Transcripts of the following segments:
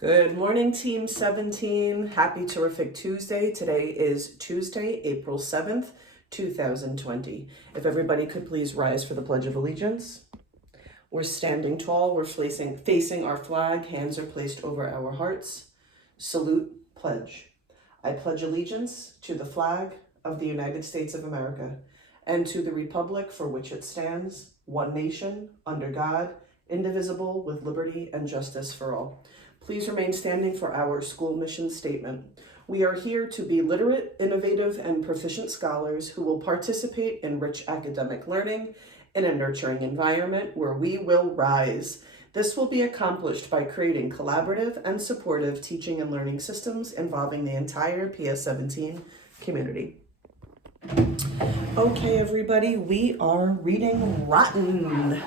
Good morning, Team 17. Happy Terrific Tuesday. Today is Tuesday, April 7th, 2020. If everybody could please rise for the Pledge of Allegiance. We're standing tall. We're facing our flag. Hands are placed over our hearts. Salute, pledge. I pledge allegiance to the flag of the United States of America and to the republic for which it stands, one nation, under God, indivisible, with liberty and justice for all. Please remain standing for our school mission statement. We are here to be literate, innovative, and proficient scholars who will participate in rich academic learning in a nurturing environment where we will rise. This will be accomplished by creating collaborative and supportive teaching and learning systems involving the entire PS17 community. Okay, everybody, we are reading Rotten.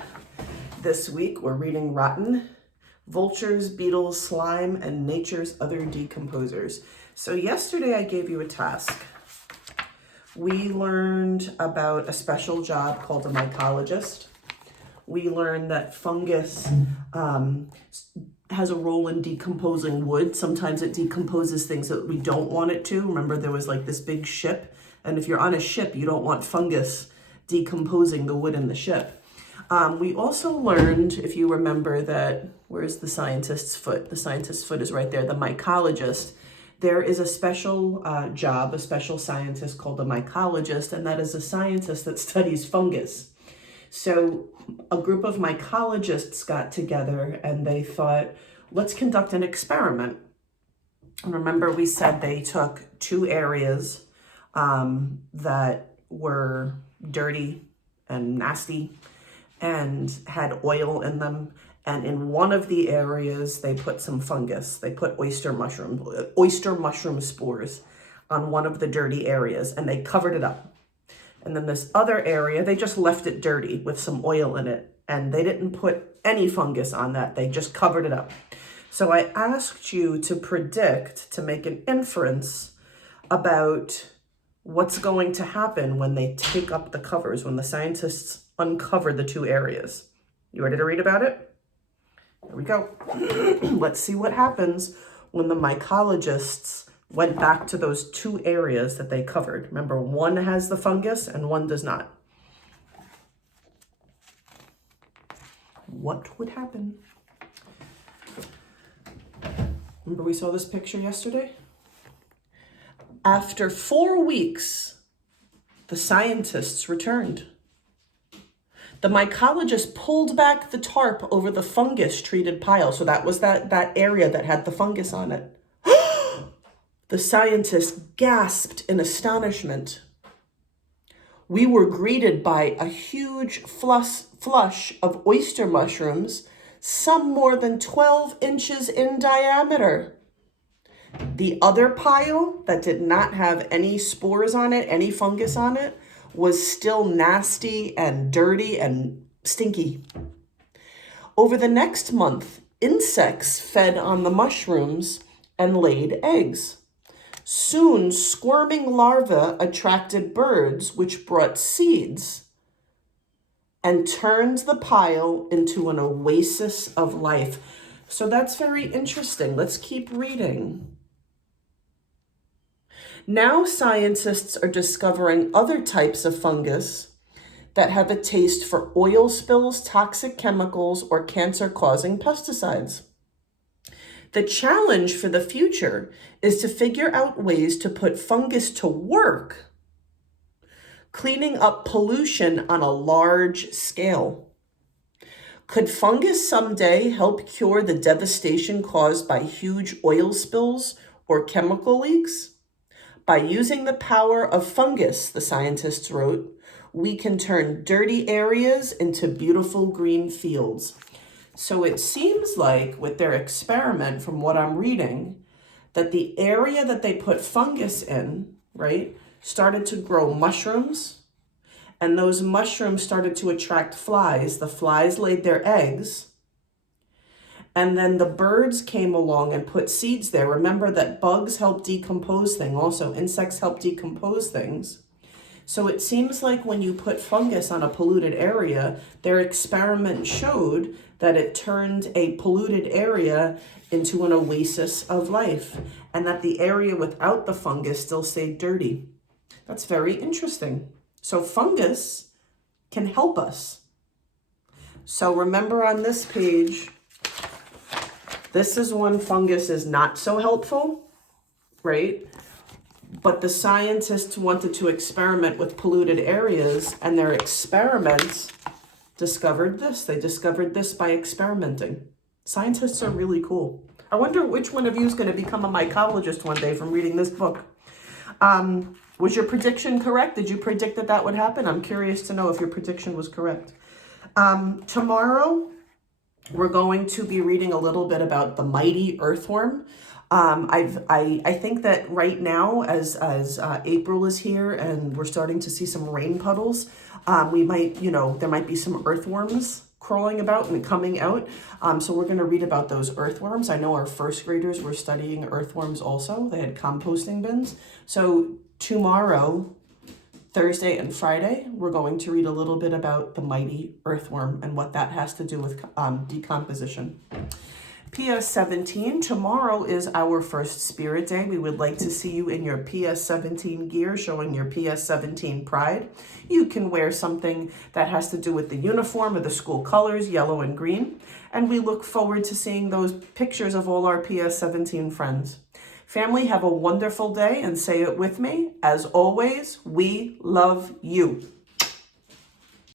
This week, we're reading Rotten, Vultures, Beetles, Slime, and Nature's Other Decomposers. So yesterday I gave you a task. We learned about a special job called a mycologist. We learned that fungus has a role in decomposing wood. Sometimes it decomposes things that we don't want it to. Remember, there was like this big ship, and if you're on a ship, you don't want fungus decomposing the wood in the ship. We also learned, if you remember, that, where's the scientist's foot? The scientist's foot is right there, the mycologist. There is a special job, a special scientist called a mycologist, and that is a scientist that studies fungus. So a group of mycologists got together and they thought, let's conduct an experiment. And remember, we said they took two areas that were dirty and nasty and had oil in them. And in one of the areas, they put some fungus. They put oyster mushroom spores on one of the dirty areas, and they covered it up. And then this other area, they just left it dirty with some oil in it, and they didn't put any fungus on that. They just covered it up. So I asked you to predict, to make an inference about what's going to happen when they take up the covers, when the scientists uncover the two areas. You ready to read about it? Here we go. Let's see what happens when the mycologists went back to those two areas that they covered. Remember, one has the fungus and one does not. What would happen? Remember we saw this picture yesterday? After 4 weeks, the scientists returned. The mycologist pulled back the tarp over the fungus-treated pile. So that was that area that had the fungus on it. The scientists gasped in astonishment. We were greeted by a huge flush of oyster mushrooms, some more than 12 inches in diameter. The other pile that did not have any spores on it, any fungus on it, was still nasty and dirty and stinky. Over the next month, insects fed on the mushrooms and laid eggs. Soon, squirming larvae attracted birds, which brought seeds and turned the pile into an oasis of life. So that's very interesting. Let's keep reading. Now scientists are discovering other types of fungus that have a taste for oil spills, toxic chemicals, or cancer-causing pesticides. The challenge for the future is to figure out ways to put fungus to work, cleaning up pollution on a large scale. Could fungus someday help cure the devastation caused by huge oil spills or chemical leaks? By using the power of fungus, the scientists wrote, we can turn dirty areas into beautiful green fields. So it seems like with their experiment, from what I'm reading, that the area that they put fungus in, right, started to grow mushrooms, and those mushrooms started to attract flies. The flies laid their eggs, and then the birds came along and put seeds there. Remember that bugs help decompose things. Also, insects help decompose things. So it seems like when you put fungus on a polluted area, their experiment showed that it turned a polluted area into an oasis of life, and that the area without the fungus still stayed dirty. That's very interesting. So fungus can help us. So remember on this page, this is when fungus is not so helpful, right? But the scientists wanted to experiment with polluted areas, and their experiments discovered this. They discovered this by experimenting. Scientists are really cool. I wonder which one of you is going to become a mycologist one day from reading this book. Was your prediction correct? Did you predict that that would happen? I'm curious to know if your prediction was correct. Tomorrow, we're going to be reading a little bit about the mighty earthworm. I think that right now, as April is here and we're starting to see some rain puddles, we might, there might be some earthworms crawling about and coming out. So we're going to read about those earthworms. I know our first graders were studying earthworms also. They had composting bins. So tomorrow, Thursday and Friday, we're going to read a little bit about the mighty earthworm and what that has to do with decomposition. PS17, tomorrow is our first Spirit Day. We would like to see you in your PS17 gear, showing your PS17 pride. You can wear something that has to do with the uniform or the school colors, yellow and green. And we look forward to seeing those pictures of all our PS17 friends. Family, have a wonderful day, and say it with me. As always, we love you.